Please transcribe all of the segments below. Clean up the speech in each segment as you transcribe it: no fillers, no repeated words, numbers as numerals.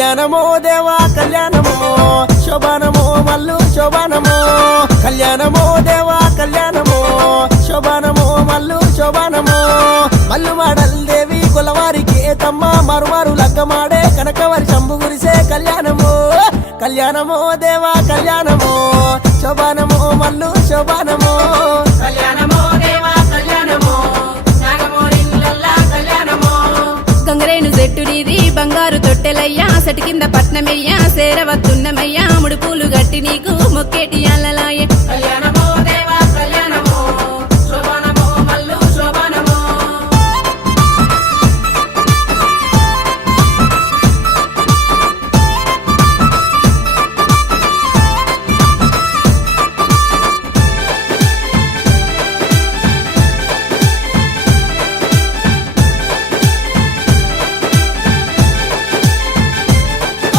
కళ్యాణమో దేవా కళ్యాణమో శోభానమో మల్లు శోభానమో కళ్యాణమో దేవా కళ్యాణమో శోభానమో మల్లు శోభానమో మల్లు మాడల్ దేవి కొలవారికి తమ్మ మరుమారు లగ్గమాడే కనకవరి శంభు గురిసే కళ్యాణమో కళ్యాణమో దేవా కళ్యాణమో శోభానమో మల్లు శోభానమో కళ్యాణమో దేవా కళ్యాణమో నాగమోరిల్లల్లా కళ్యాణమో గంగరేను చెట్టు నీది బంగారు తొట్టెలయ్యా సెటి కింద పట్నమయ్యా సేరవత్తున్నమయ్యా ముడుపులు గట్టి నీకు మొక్కేటి అల్లలాయే కళ్యాణమో దేవా కళ్యాణమో శోభానమో మల్లు శోభానమో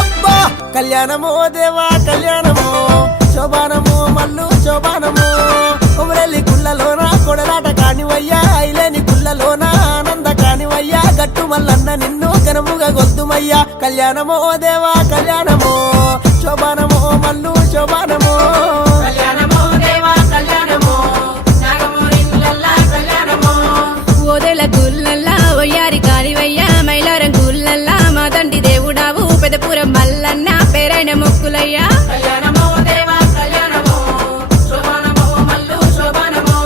అబ్బా కళ్యాణమో దేవా కళ్యాణమో శోభానమో మల్లు శోభానమో ఉమరెల్లి గుళ్ళలోన కొడలాట కానివయ్యా ఐలేని గుళ్ళలోన ఆనంద కానివయ్యా గట్టు మల్లన్న నిన్ను ఘనముగా గొద్దుమయ్యా కళ్యాణమో దేవా కళ్యాణమో శోభానమో మల్లు శోభానమో కళ్యాణమో దేవా కళ్యాణమో నాగమోరిల్లల్లా కళ్యాణమో ఓదెల గుల్లల్లా ఒయ్యారి కానివయ్యా మైలారం గుల్లల్లా మా తండ్రి దేవుడావు పెదపురం మల్లన్న పేరైన మొక్కులయ్యా కళ్యాణమో దేవా కళ్యాణమో శోభానమో మల్లు శోభానమో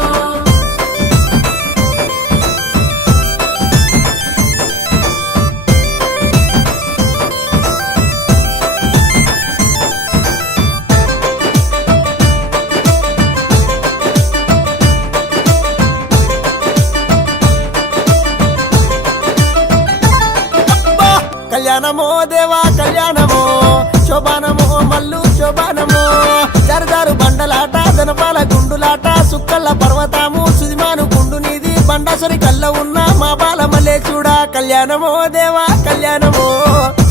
అబ్బా కళ్యాణమో దేవా కళ్యాణమో శోభానమో మల్లు శోభానమో జరదారు బండలాట దనపాల గుండులాట సుక్కల్ల పర్వతాము సుదిమాను గుండు నీది బండసరి కల్ల ఉన్న మా బాలమలే చూడా కళ్యాణమో దేవా కళ్యాణమో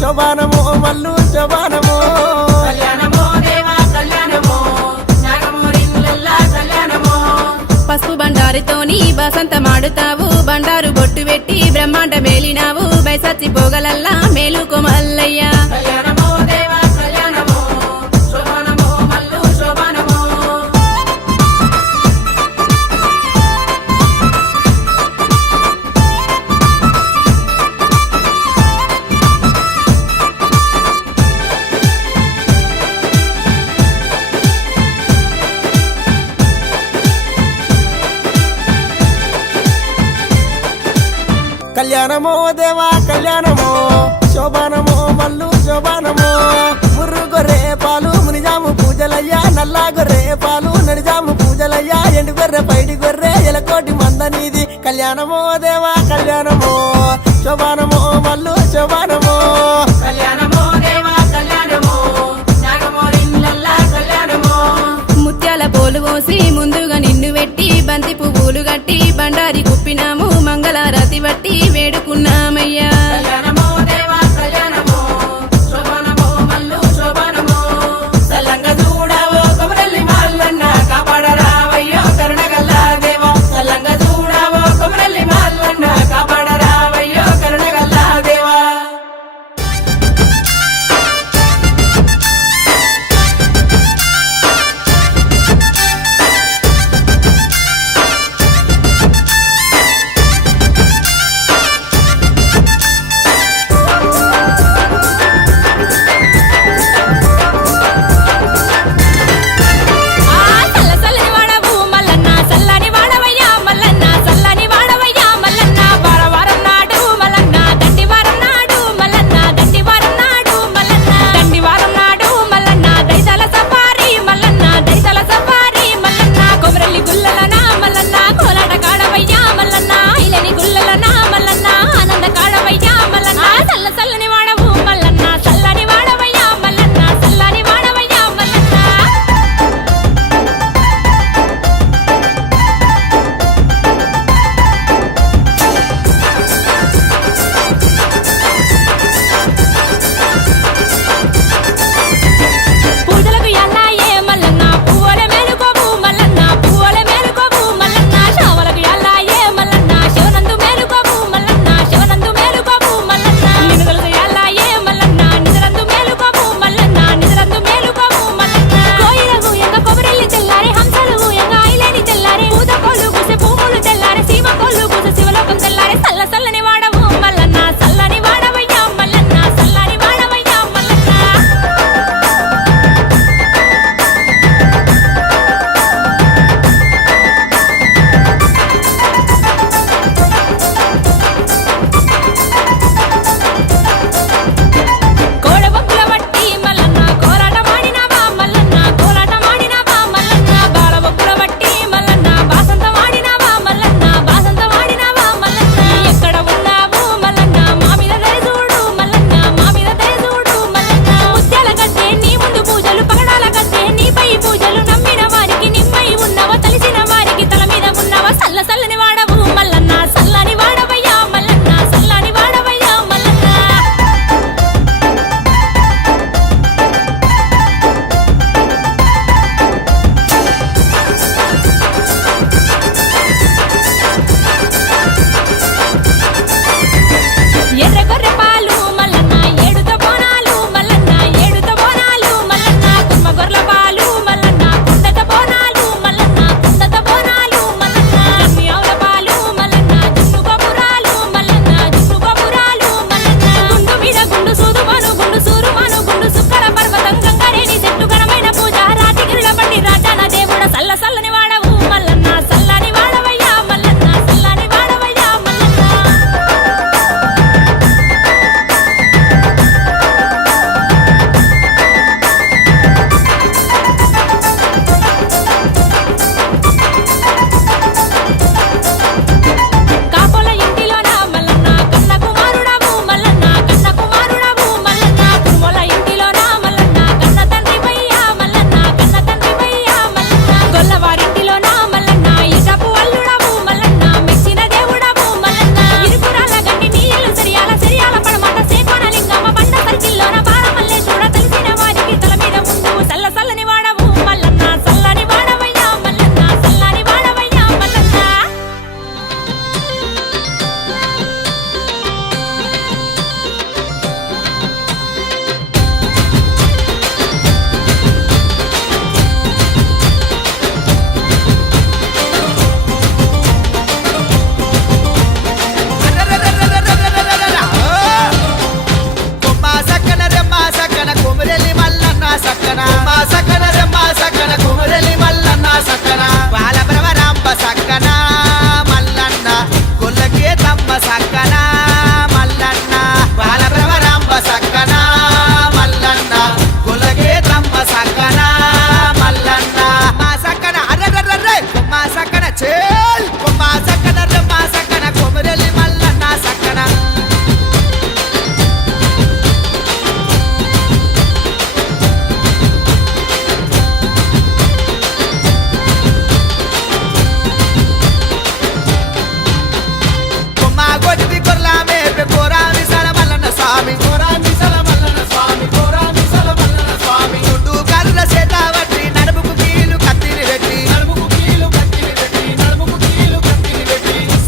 శోభానమో మల్లు శోభానమో కళ్యాణమో దేవా కళ్యాణమో నాగమోరిల్లల్లా కళ్యాణమో పసుపు బండారుతోని బసంత మాడుతావు బండారు బొట్టు పెట్టి బ్రహ్మాండ మేలినావు బైసచ్చి పోగలల్లా మేలుకో మల్లయ్యా కళ్యాణమో దేవా కళ్యాణమో శోభానమో మల్లు శోభానమో కళ్యాణమో దేవా కళ్యాణమో శోభానమో మల్లు శోభానమో ముర్రు గొర్రె పాలు మునిజాము పూజలయ్యా నల్లా గొర్రె పాలు నడిజాము పూజలయ్యా ఎండు గొర్రె పైడి గొర్రె ఎలకోటి మందనీది కళ్యాణమో దేవా కళ్యాణమో శోభానమో మల్లు శోభానమో కళ్యాణమో దేవా కళ్యాణమో నాగమోరిల్లల్లా కళ్యాణమో ముత్యాల పోలు పోసి ముందుగా నిన్ను పెట్టి బంతి పువ్వులు గట్టి బండారి కుప్పినాము మంగళారతి బట్టి వేడుకున్నామయ్యా కళ్యాణమో దేవా కళ్యాణమో శోభానమో మల్లు శోభానమో సల్లంగా చూడవో కొమరల్లి మల్లన్న కాపాడరావయ్యో కరుణగల్లా దేవా సల్లంగా చూడవో కొమరల్లి మల్లన్న కాపాడరావయ్యో కరుణగల్లా దేవా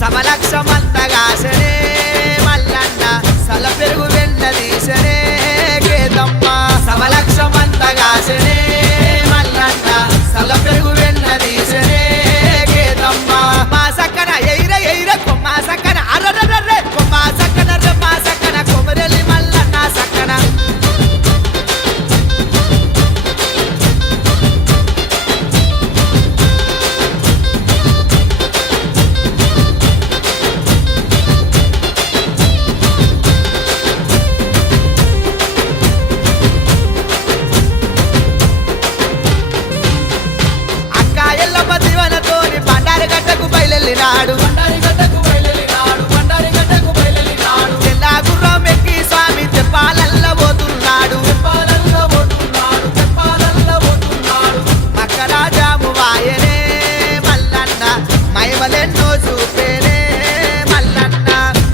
సమలక్షమంతగాసనే మల్లన్న సల పెరుగు వెన్న తీసనే కేతమ్మ సమలక్షమంతగాసనే మల్లన్న సల పెరుగు వెన్న తీసనే కేతమ్మ మా సక్కన ఎయిర ఎయిర కొమ్మ సక్కన అర్రర్రే కొమ్మ సక్కన రమ్మ సక్కన కొమరెల్లి మల్లన్న సక్కన బయలెల్లినాడు తెల్లా గుర్రం ఎక్కి స్వామి తెప్పాలల్ల పోతున్నాడు మకరాజాము వాయనే మల్లన్న మైమలెన్నో చూపేనే మల్లన్న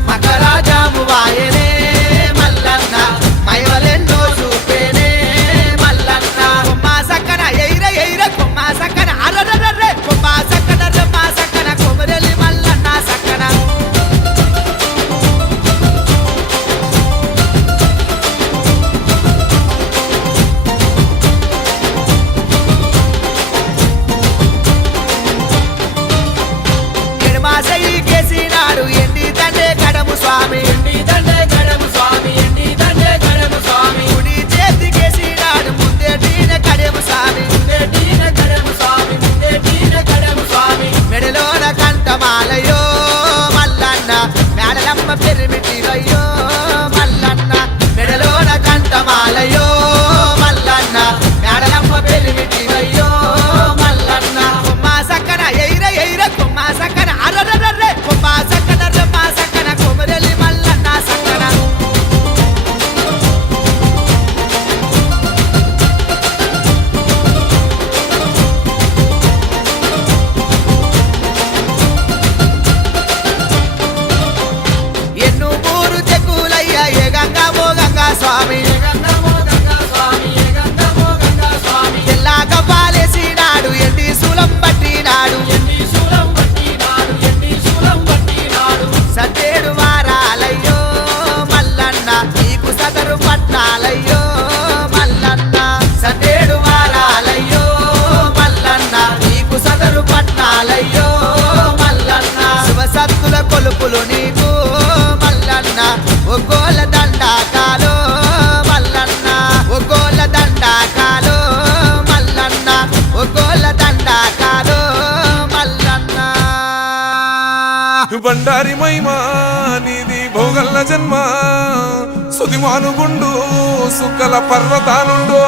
మకరాజాము వాయనే మల్లన్న మైమలెన్నో చూపేనే మల్లన్న కొమ్మ సక్కన ఎయిర ఎయిర కొమ్మ సక్కన అర్రర్రే కొమ్మ సక్కన రమ్మ సక్కన కొమరెల్లి మల్లన్న సక్కన ఎడమాసయి కేసినాడు ఎండి తండే కడము స్వామి కుడి చేతి కేసినాడు ముందే టీన కడము స్వామి మెడలోన కంఠమాలయో మల్లన్న మేడలమ్మ పెరిమిటివయ్యో మల్లన్న మెడలోన కంఠమాలయో మల్లన్న మేడలమ్మ పెరిమిటివయ్యో మల్లన్న కొమ్మ సక్కన ఎయిర ఎయిర కొమ్మ సక్కన అర్రర్రే కొమ్మ సక్కన రమ్మ సక్కన కొమరెల్లి మల్లన్న సక్కన ఎన్ను మూరు చెక్కులయ్య ఏ గంగా మో గంగా స్వామి తెల్లా కవ్వాలేసినాడు ఎండి శూలం పట్టినాడు సతేడు వారాలయ్యో మల్లన్న నీకు సదరు పట్నాలయ్యో మల్లన్న సతేడు వారాలయ్యో మల్లన్న నీకు సదరు పట్నాలయ్యో మల్లన్న శివసత్తుల కొలుపులు నీకు మల్లన్న ఒగ్గోల దండాకాలో మల్లన్న ఒగ్గోల దండాకాలో మల్లన్న ఒగ్గోల దండాకాలో మల్లన్న బండారి మైమా నీది భోగల్ల జన్మ సుదిమానుగుండు సుక్కల పర్వతానుండు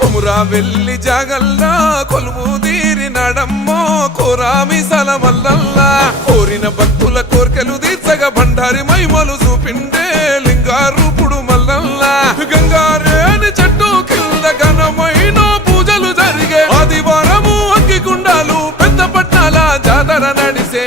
కొమురా వెళ్ళి జాగల్లా కొలువు తీరినడమ్మో కోరామి సలమల్లల్లా కోరిన భక్తుల కోర్కెలు తీర్చగా బండారి మైమలు చూపిండే లింగారూపుడు మల్లల్లా గంగారేని చెట్టు కింద ఘనమైన పూజలు జరిగే ఆదివారము అగ్గికుండాలు పెద్ద పట్నాల జాతర నడిసే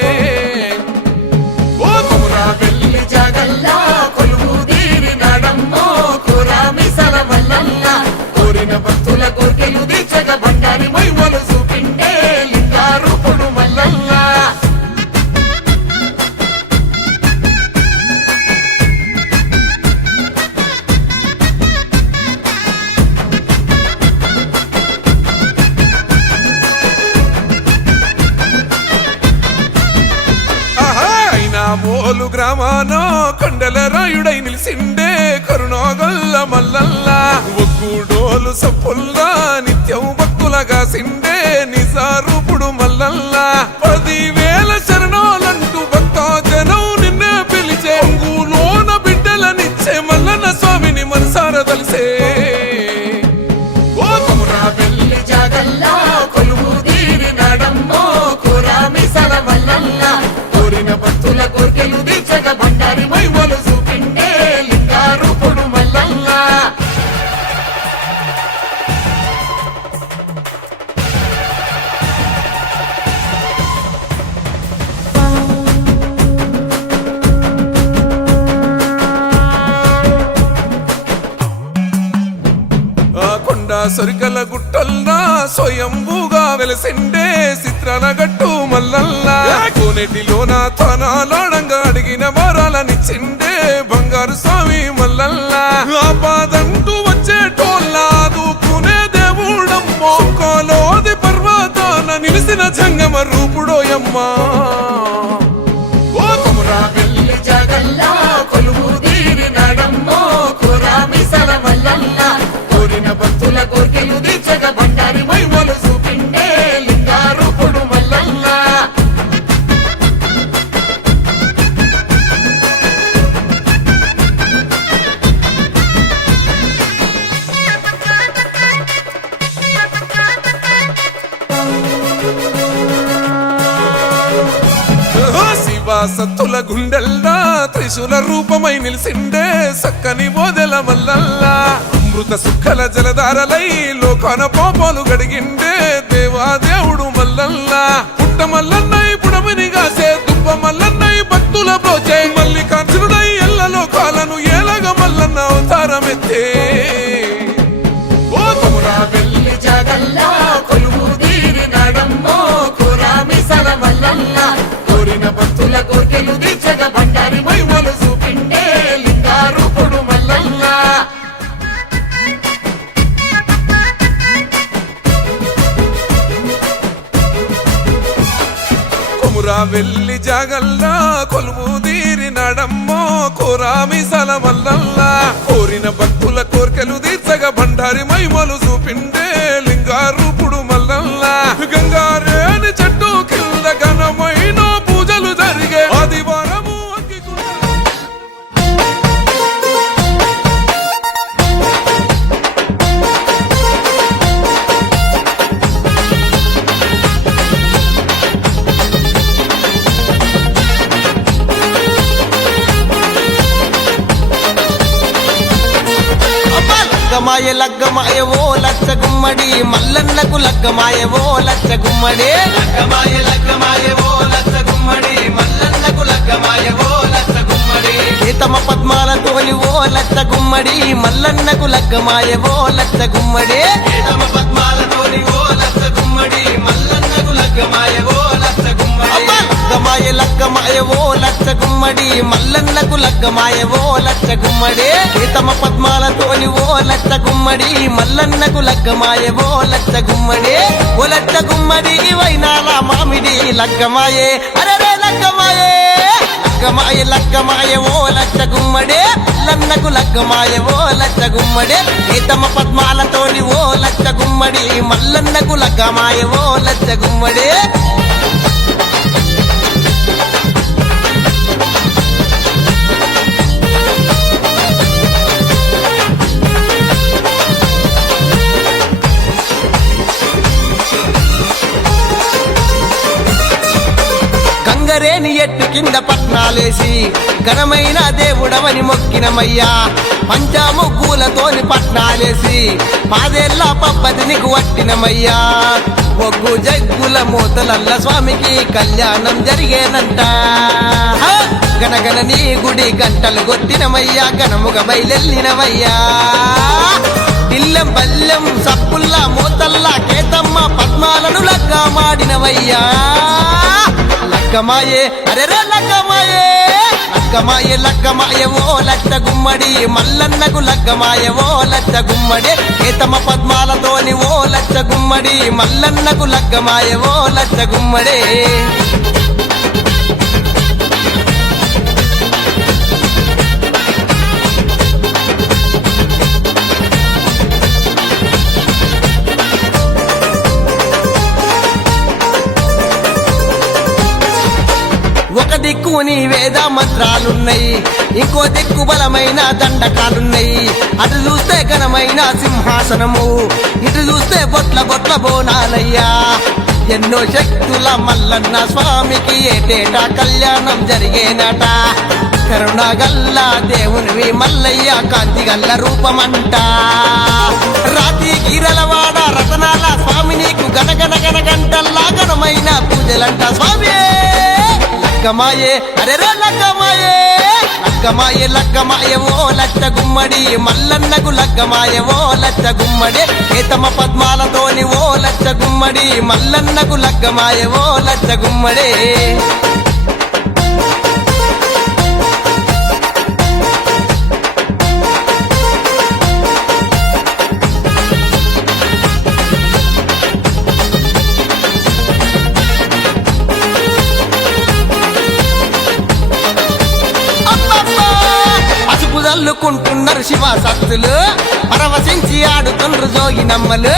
ఓ కొమురా వెళ్ళి జాగల్లా కొలువు తీరినడమ్మో కోరామి సలమల్లల్లా కోరిన భక్తుల కోర్కెలు తీర్చగా బండారి మైమలు చూపిండే లింగారూపుడు మల్లల్లా మోలు గ్రామాన కొండల రాయుడై నిలిసిండే కరుణాగల్ల మల్లల్లా ఒక్కూడోలు సప్పుల్లా నిత్యం భక్తులగా సిండే నిజారూపుడు మల్లల్లా 10,000 శరణాలంటూ భక్తజనం నిన్నే పిలిచే ఒంగులోన బిడ్డలనిచ్చే మల్లన్న స్వామిని మనసార తలిసే ఓ కొమురా వెళ్ళి జాగల్లా కొలువు తీరినడమ్మో కోరామి సలమల్లల్లా కోరిన భక్తుల కోర్కెలు తీర్చగా బండారి మైమలు చూపిండే లింగారూపుడు మల్లల్లా కొండ సొరికల గుట్టల్లా స్వయంభూగా వెలసిండే చిత్రాల గట్టు మల్లల్లా కోనేటిలోన తనాలాడంగా అడిగిన వరాలనిచ్చిండే బంగారు స్వామి మల్లల్లా ఆపాదంటూ వచ్చేటోళ్ళ దూకునే దేవుడమ్మో కోలోది పర్వతాన నిలిసిన జంగమ రూపుడోయమ్మా భక్తుల కోరికలు తీర్చగ బండారి మైమలు చూపిండే లింగారూపుడు మల్లల్లా సత్తుల గుండెల్లా త్రిశూల రూపమై నిలిసిండే సక్కని బోదెల మల్లల్లా అమృత సుఖల జలధారలై లోకాన పాపాలు గడిగిండే దేవాదేవుడు మల్లల్లా పుట్ట మల్లన్నై పుడమిని గాసే దుబ్బ మల్లన్నై భక్తుల బ్రోచే మల్లికార్జునుడై ఎల్ల లోకాలను ఏలగ మల్లన్న అవతారమెత్తే ఓ తమురా వెళ్ళి జగల్లా కొలువు తీరినాడమ్మో కురామి సల మల్లల్లా కోరిన భక్తుల కోరికలు తీర్చగ బండారి మైమలు చూపిండే లింగారూపుడు మల్లల్లా వెళ్ళి జాగల్లా కొలువు తీరినాడమ్మో కోరామి సల మల్లల్లా కోరిన భక్తుల కోర్కెలు తీర్చగా బండారి మైమలు చూపిండే లింగారూపుడు మల్లల్లా గంగారేని చెట్టు కింద ఘనమైన పూజలు జరిగే ఆదివారము లగ్గమాయ ఓ లచ్చ గుమ్మడి మల్లన్నకు లగ్గమాయ ఓ లచ్చ గుమ్మడి లగ్గమాయ ఓ లచ్చ గుమ్మడి మల్లన్నకు లగ్గమాయ ఓ లచ్చ గుమ్మడి తమ పద్మాలతోని ఓ లచ్చ గుమ్మడి మల్లన్నకు లగ్గమాయ ఓ లచ్చ గుమ్మడి తమ పద్మాలతోని ఓ లచ్చ గుమ్మడి మల్లన్నకు లగ్గమాయ ఓ లచ్చ గుమ్మడి లగ్గమాయ ఓ లచ్చ గుమ్మడి మల్లన్నకు లగ్గమాయ ఓ లచ్చ గుమ్మడి తమ పద్మాలతోని ఓ లచ్చ గుమ్మడి మల్లన్నకు లగ్గమాయ ఓ లచ్చ గుమ్మడి ఓ లచ్చ గుమ్మడి వైనాల మామిడి లగ్గమాయే అరే లగ్గమాయే లగ్గమాయ ఓ లచ్చ గుమ్మడి మల్లన్నకు లగ్గమాయ ఓ లచ్చ గుమ్మడి తమ పద్మాలతోని ఓ లచ్చ గుమ్మడి మల్లన్నకు లగ్గమాయ ఓ లచ్చ గుమ్మడి రేని ఎట్టు కింద పట్నాలేసి ఘనమైన దేవుడవని మొక్కినమయ్యా పంచాముగ్గులతోని పట్నాలేసి పాదేళ్ల పబ్బతినికి వట్టినమయ్యా ఒగ్గు జగ్గుల మూతలల్ల స్వామికి కళ్యాణం జరిగేనంట గనగన నీ గుడి గంటలు కొట్టినమయ్యా గనముగ బయలెల్లినమయ్యా ఇల్లెం బల్లెం సప్పుల్లా మూతల్లా కేతమ్మ పద్మాలను లగ్గా మాడినవయ్యా లగ్గమాయే అరే లగ్గమాయే ఓ లచ్చ గుమ్మడి మల్లన్నకు లగ్గమాయ ఓ లచ్చ గుమ్మడి తమ పద్మాలతోని ఓ లచ్చ గుమ్మడి మల్లన్నకు లగ్గమాయ ఓ లచ్చ గుమ్మడి ఒక దిక్కు నీ వేద మంత్రాలున్నాయి ఇంకో దిక్కు బలమైన దండకాలున్నాయి అటు చూస్తే ఘనమైన సింహాసనము ఇటు చూస్తే బొట్ల బోనాలయ్యా ఎన్నో శక్తుల మల్లన్న స్వామికి ఏటేటా కళ్యాణం జరిగేనట కరుణగల్ల దేవునివి మల్లయ్య కాంతిగల్ల రూపమంట రాతి గీరలవాడ రతనాల స్వామి నీకు గనగన గంటల్లా ఘనమైన పూజలంట స్వామి లగ్గమాయే అరే లగ్గమాయే లగ్గమాయే లగ్గమాయ ఓ లచ్చ గుమ్మడి మల్లన్నకు లగ్గమాయ ఓ లచ్చ గుమ్మడి కేతమ పద్మాలతోని ఓ లచ్చ గుమ్మడి మల్లన్నకు లగ్గమాయ ఓ లచ్చ గుమ్మడి చల్లుకుంటున్నారు శివ సత్తులు పరవశించి ఆడుతుండ్రు జోగి నమ్మలు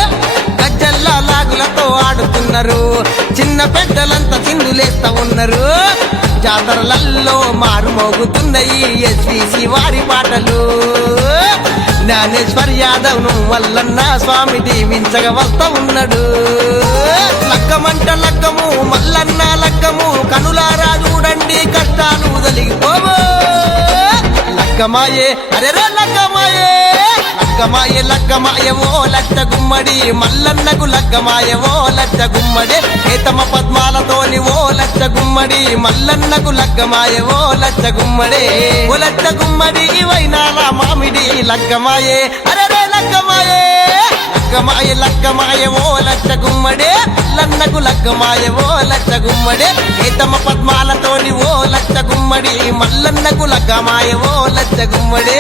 గజ్జల్లా లాగులతో ఆడుతున్నారు చిన్న పెద్దలంతా చిందులేస్తా ఉన్నారు జాతరలల్లో మారు మోగుతున్నాయి ఎస్విసి వారి పాటలు జ్ఞానేశ్వర్ యాదవ్ ను వల్లన్న స్వామి దీవించగా వస్తా ఉన్నాడు లగ్గమంట లగ్గము మల్లన్న లగ్గము కనులారా చూడండి కష్టాలు తొలగిపోవు లగ్గమాయే అరే లగ్గమాయే లగ్గమాయే లగ్గమాయ ఓ లచ్చ గుమ్మడి మల్లన్నకు లగ్గమాయ ఓ లచ్చ గుమ్మడి కేతమ పద్మాలతోని ఓ లచ్చ గుమ్మడి మల్లన్నకు లగ్గమాయ ఓ లచ్చ గుమ్మడి ఓ లచ్చ గుమ్మడి వైనాల మామిడి లగ్గమాయే అరే లగ్గమాయే లగ్గమాయ లగ్గమాయ ఓ లచ్చ గుమ్మడి మల్లన్నకు లగ్గమాయ ఓ లచ్చ గుమ్మడి కేతమ పద్మాలతోని ఓ లచ్చ గుమ్మడి మల్లన్నకు లగ్గమాయ ఓ లచ్చ గుమ్మడి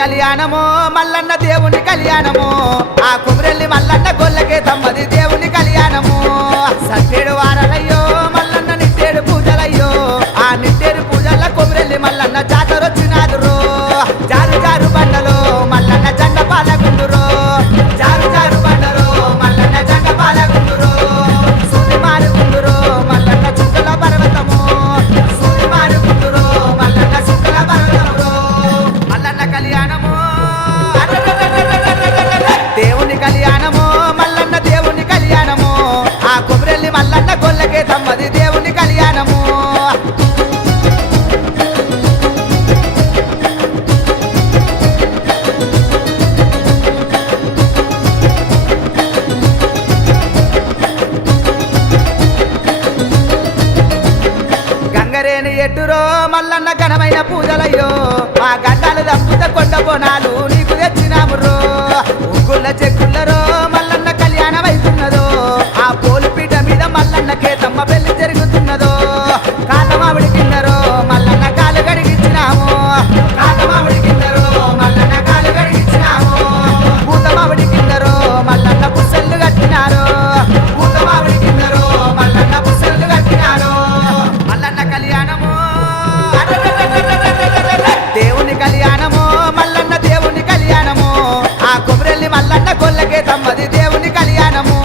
కళ్యాణమో మల్లన్న దేవుని కళ్యాణమో ఆ కుమరెల్లి మల్లన్న గొల్లకే తమ్మది దేవుని కళ్యాణము సట్టేడు వారలయ్యో మల్లన్న నిట్టేడు పూజలయ్యో ఆ నిట్టేడు పూజల కుమరెల్లి మల్లన్న జాతరొచ్చినాదురో జారు జారు బండలో మల్లన్న జెండ పాలగుండురో జారు జారు బండలో మల్లన్న జెండ పాలగుండురో సూది మారుగుండురో మల్లన్న చుక్కల పర్వతము సూది మారుగుండురో మల్లన్న చుక్కల పర్వతము మల్లన్న కళ్యాణము దేవుని కళ్యాణము మల్లన్న దేవుని కళ్యాణము ఆ కొమరెల్లి మల్లన్న గొల్లకే తమ్మది దేవుని కళ్యాణము గంగరేని ఎట్టురో మల్లన్న ఘనమైన పూజలయ్యో ఆ గడ్డాలు తప్పుత కొండ బోనాలు నీకు తెచ్చినామురో ఉగ్గుల చెక్కులరో మల్లన్న కళ్యాణం అవుతున్నదో ఆ పోలుపీట మీద మల్లన్న కేతమ్మ పెళ్లి జరుగుతున్నదో కాతమావిడి కిందరో మల్లన్న కాలు గడిగిచ్చినాము కాతమావిడి కిందరో మల్లన్న కాలు గడిగిచ్చినాము పూతమావిడి కిందరో మల్లన్న పుసళ్ళు కట్టినారు పూతమావిడి కిందరో మల్లన్న పుసళ్ళు కట్టినారు మల్లన్న కళ్యాణము దేవుని కళ్యాణము మల్లన్న దేవుని కళ్యాణము ఆ కొమరెల్లి మల్లన్న గొల్లకే తమ్మది దేవుని కళ్యాణము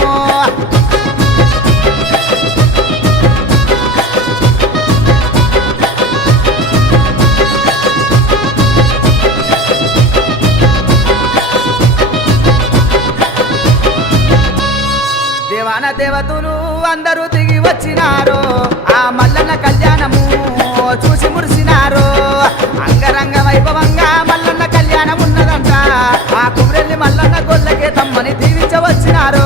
దేవాన దేవతలు అందరూ దిగి వచ్చినారు ఆ మల్లన్న కళ్యాణము చూసి మురిసినారు అంగరంగ వైభవంగా మల్లన్న కళ్యాణం ఉన్నదంట ఆ కుమరెల్లి మల్లన్న గొల్లకే తమ్మని దీవించవచ్చినారు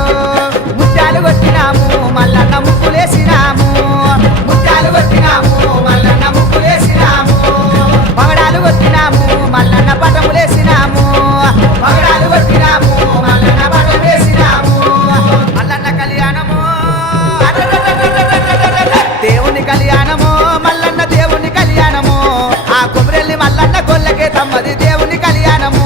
ముత్యాలు కొట్టినాము మల్లన్న ముక్కులేసినాము ముత్యాలు కొట్టినాము మల్లన్న ముక్కులేసినాము పగడాలు కొట్టినాము మల్లన్న పటములేసినాము పగడాలు కొట్టినాము మల్లన్న పటమేసినాము మల్లన్న కళ్యాణము దేవుని కళ్యాణము మల్లన్న దేవుని కళ్యాణము ఆ కొమరెల్లి మల్లన్న గొల్లకే తమ్మది దేవుని కళ్యాణము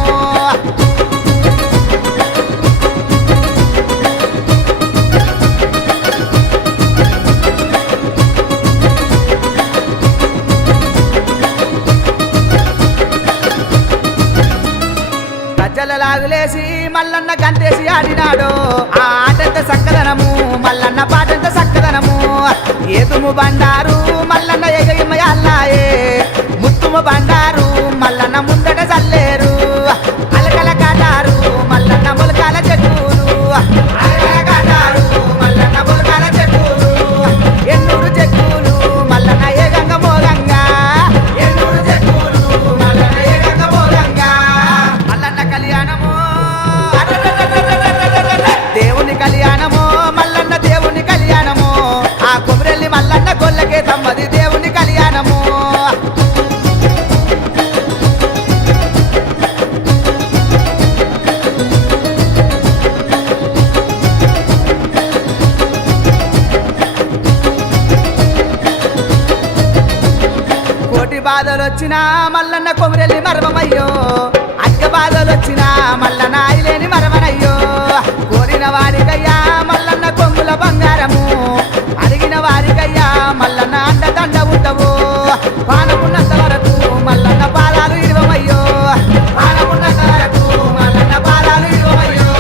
లాగులేసి మల్లన్న గంతేసి ఆడినాడు ఆ ఆటంత సక్కదనము మల్లన్న పాటంత సక్కదనము ఏతుము బండారు మల్లన్న ఎగయమయాల్లాయే ముత్తుము బండారు మల్లన్న ముందట చల్లేరు అలకల కాటారు బాధలొచ్చినా మల్లన్న కొమరెల్లి మరమయ్యో అక్క బాధలొచ్చినా మల్లన్న ఐలేని మరమనయ్యో కోరిన వారికయ్యా మల్లన్న కొంగుల బంగారము అడిగిన వారికయ్యా మల్లన్న అండదండ ఉండవు పానమున్నంత వరకు మల్లన్న పాదాలు ఇరువమయ్యో పానమున్నంత వరకు మల్లన్న పాదాలు ఇరువమయ్యో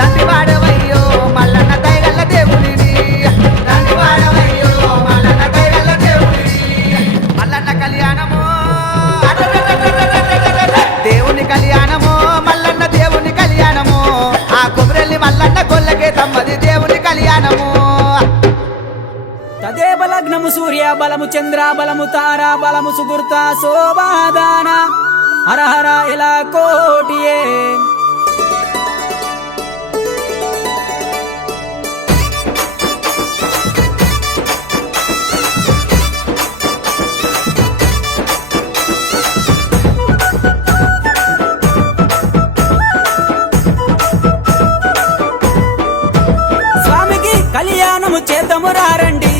దండి వాడవయ్యో మల్లన్న దయగల్ల దేవుడిని దండి వాడవయ్యో మల్లన్న దయగల్ల దేవుడిని మల్లన్న కళ్యాణము దేవుని కళ్యాణము మల్లన్న దేవుని కళ్యాణము ఆ కొమరెల్లి మల్లన్న గొల్లకే తమ్మది దేవుని కళ్యాణము తదేవ లగ్నము సూర్య బలము చంద్ర బలము తారా బలము సుగుర్త శోభాదాన హర హర ఇలా కోటియే స్వామికి కళ్యాణము చేద్దాము రారండి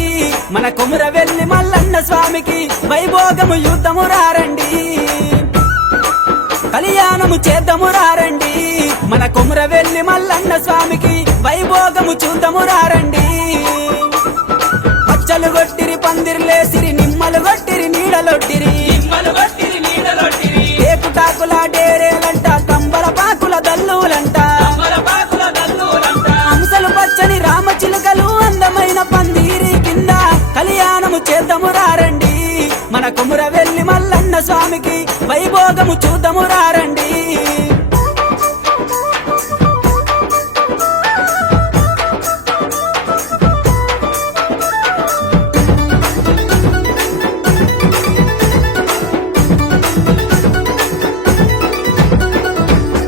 మన కొమురవెల్లి మల్లన్న స్వామికి వైభోగము యుద్ధము రారండి కళ్యాణము చేద్దాము రారండి మన కొమురవెల్లి మల్లన్న స్వామికి వైభోగము చూద్దాము రారండి పచ్చలు కొట్టిరి పందిర్లేసిరి నిమ్మలు కొట్టిరి నీడలొట్టిరి ఏకుటాకుల డేరేలంట కంబల పాకుల దల్లులంట హంసలు పచ్చని రామచిలుకలు అందమైన పందిరి కింద కళ్యాణము చేద్దాము రారండి మన కొమురవెల్లి మల్లన్న స్వామికి వైభోగము చూద్దాము రారండి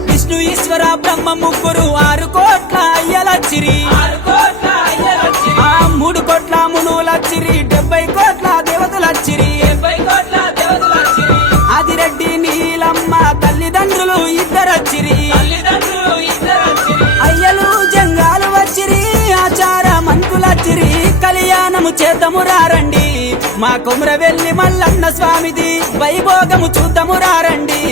విష్ణు ఈశ్వర బ్రహ్మ ముగ్గురు 6 కోట్ల అయ్యలచ్చిరి 3 కోట్ల మునులచ్చిరి 70 కోట్ల దేవతలచ్చిరి ఆదిరెడ్డి నీలమ్మ తల్లిదండ్రులు ఇద్దరచ్చిరి అయ్యలు జంగాలు వచ్చిరి ఆచార మంతులచ్చిరి కళ్యాణము చేద్దాము రారండి మా కొమురవెల్లి మల్లన్న స్వామిది వైభోగము చూద్దాము రారండి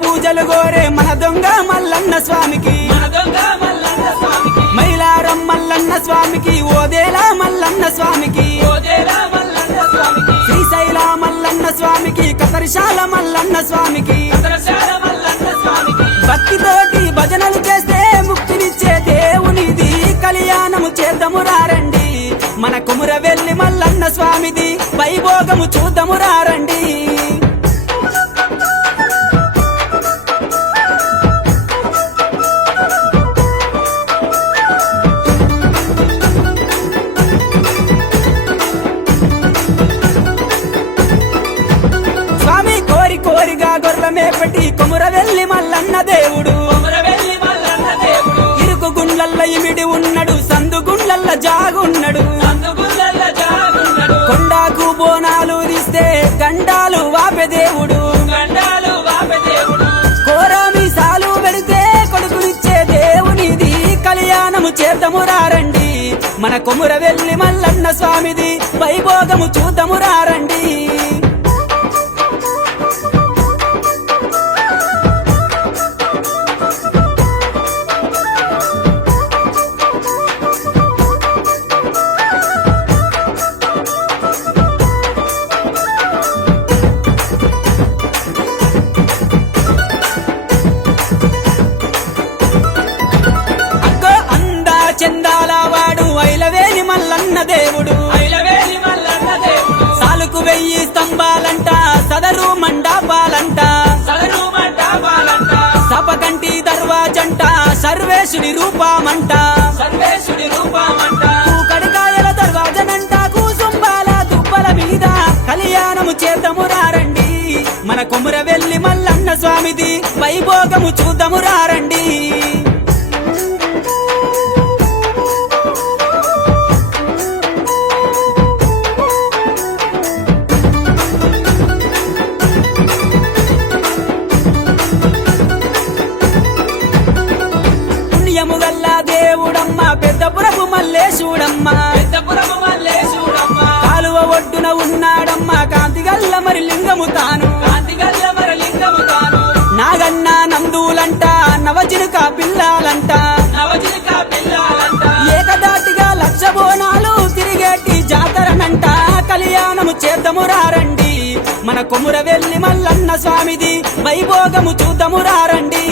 పూజలు గోరే మన దొంగ మల్లన్న స్వామికి మైలారం మల్లన్న స్వామికి ఓదేలా మల్లన్న స్వామికి శ్రీశైల మల్లన్న స్వామికి కతరిశాల మల్లన్న స్వామికి భక్తితోటి భజనలు చేస్తే ముక్తినిచ్చే దేవునిది కళ్యాణము చేద్దాము రారండి మన కొమురవెల్లి మల్లన్న స్వామిది వైభోగము చూద్దాము రారండి కోరిగా గొర్రె మేపటి కొమురవెల్లి మల్లన్న దేవుడు ఇరుకు గుండ్లల్ల ఇమిడి ఉన్నాడు సందు గుండ్లల్ల జాగున్నాడు కొండాకు బోనాలు తీస్తే గండాలు వాపె దేవుడు కోరామి సాలు పెడితే కొడుకునిచ్చే దేవునిది కళ్యాణము చేద్దాము రారండి మన కొమురవెల్లి మల్లన్న స్వామిది వైభోగము చూద్దాము రారండి చందాల వాడు ఐలవేలి మల్లన్న దేవుడు సాలుకు 1000 స్తంభాలంట సదరు మండపాలంట సపకంటి దర్వాజంట సర్వేశుడి రూపమంట కడికాయల దర్వాజనంట కూసుంబాల దుబ్బల మీద కళ్యాణము చేద్దాము రారండి మన కొమురవెల్లి మల్లన్న స్వామిది వైభోగము చూద్దాము రారండి మరి లింగము తాను నాగన్న నందులంట నవజినుక పిల్లాలంట ఏకదాటిగా లక్ష బోనాలు తిరిగేటి జాతరనంట కళ్యాణము చేద్దాము రారండి మన కొముర వెళ్ళి మల్లన్న స్వామిది వైభోగము చూద్దాము రారండి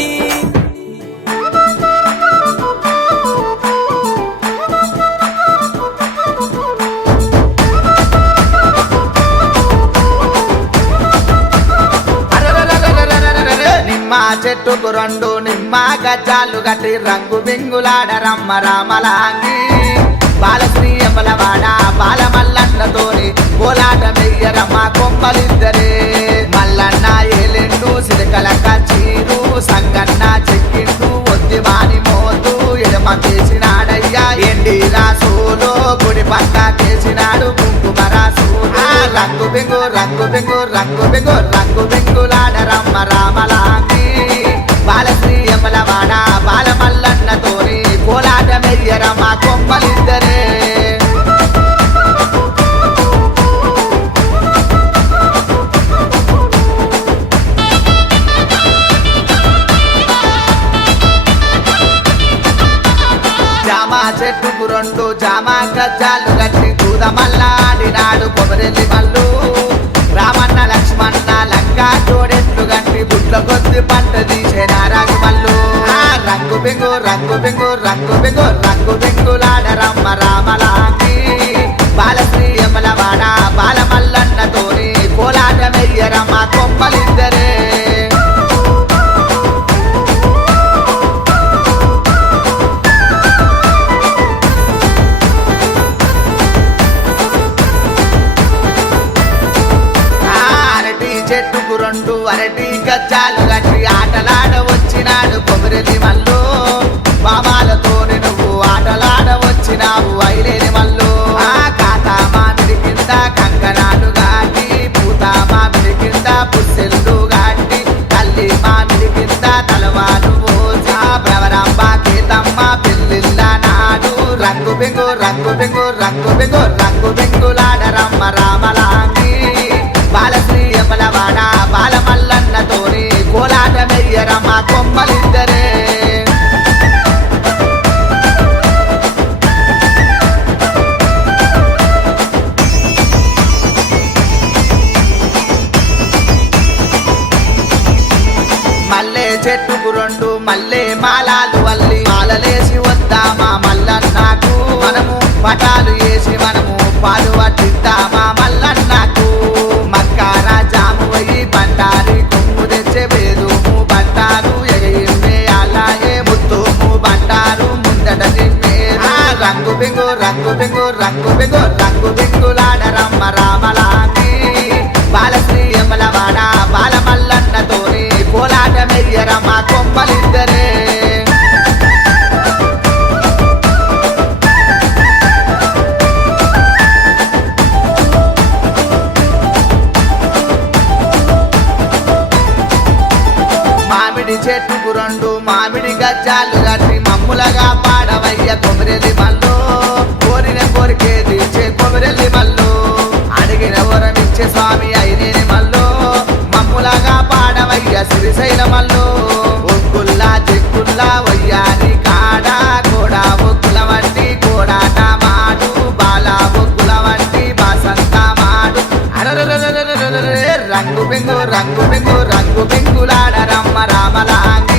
నిమ్మ చెట్టుకు రెండు నిమ్మ గజ్జాలు గట్టి రంగు బింగులాడ రమ్మ రామలాంగి బాలశ్రీ ఎమ్మలవాడ బాలమల్లన్నతోని కోలాట మెయ్యరమ్మ కొమ్మలిద్దరే మల్లన్న ఏలెండు సిరికల కచీరు సంగన్న చెక్కిండు ఒత్తివాని మోతు ఎడమ చేసినాడయ్యా ఎండి రాసులో గుడి పక్క చేసినాడు కుంకుమ రాసులు రంగు బింగు రంగు బింగు రంగు బింగు రంగు బింగులాడ రమ్మ రామలాంగి బాలశ్రీ ఎమ్మలవాడ బాలమల్లన్నతోని కోలాట మెయ్యరమ్మ కొమ్మలిద్దరే జామా చెట్టుకు రెండు జామా గజ్జాలు గట్టి దూదమల్లాడినాడు కొమరెల్లి మల్లు రామన్న లక్ష్మణ లంకా జోడెట్లు గట్టి బుట్ల కొద్ది పంట తీసే నారాజు మల్లు రంగు బింగు రంగు బింగు రంగు బింగు రంగు బింగులాడ రమ్మ రామలాంగి బాలశ్రీ ఎమ్మలవాడ బాలమల్లన్నతోని కోలాట మెయ్యరమ్మ కొమ్మలిద్దరే చెట్టుకు రెండు అరటి గజ్జాలు గట్టి ఆటలాడ వచ్చినాడు కొమరెల్లి మల్లు బాబాలతోని నువ్వు ఆటలాడ వచ్చినావు ఐలేని మల్లు కాతా మామిడి కింద కంకణాలు గాటి పూత మామిడి కింద పుස්සెల్లు గాటి తల్లి మామిడి కింద తలవాలు పోసా ప్రవరంబ కేతమ్మ పిల్లిల్ల నాడు రంగు బింగు రంగు బింగు రంగు బింగు రంగు బింగులాడ రమ్మ రామలాంగి బాలశ్రీ ఎమ్మలవాడ బాలమల్లన్నతోని కోలాట మెయ్యరమ్మ కొమ్మలిద్దరే మల్లె చెట్టుకు రెండు మల్లె మాలాలు వల్లి మాలలేసి వద్దామా మల్లన్నకు మనము పటాలు వేసి మనము పాలు పట్టిద్దామా మల్లన్నకు మక్కారా జాము అయ్యి బండారి కొమ్ము తెచ్చే వేదుము బండారు ఎగయిమే అలాగే ముత్తుము బండారు ముందట నిమ్మేరు రంగు బింగు రంగు బింగు రంగు బింగు రంగు బింగులాడ రమ్మ రామలాంగి బాలశ్రీ ఎమ్మలవాడ బాలమల్లన్నతోని కోలాట మెయ్యరమ్మ కొమ్మలిద్దరే మామిడి చెట్టుకు రెండు మామిడి గజ్జాలు గట్టి మమ్ములగా పాడవయ్య కొమరెల్లి మల్లు కోరిన కోరికే తీర్చే కొమరెల్లి మల్లు అడిగిన వరమిచ్చే స్వామి అయినేని మల్లు మమ్ములగా పాడవయ్య శ్రీశైల మల్లు ఒక్కుల్లా చెక్కుల్లా వయ్యారి కాడ కోడా ఒక్కుల వంటి కోడాట మాడు బాల ఒక్కుల వంటి బాసంత మాడు రంగు బింగు రంగు బింగు రంగు బింగులాడ రమ్మ రామలాంగి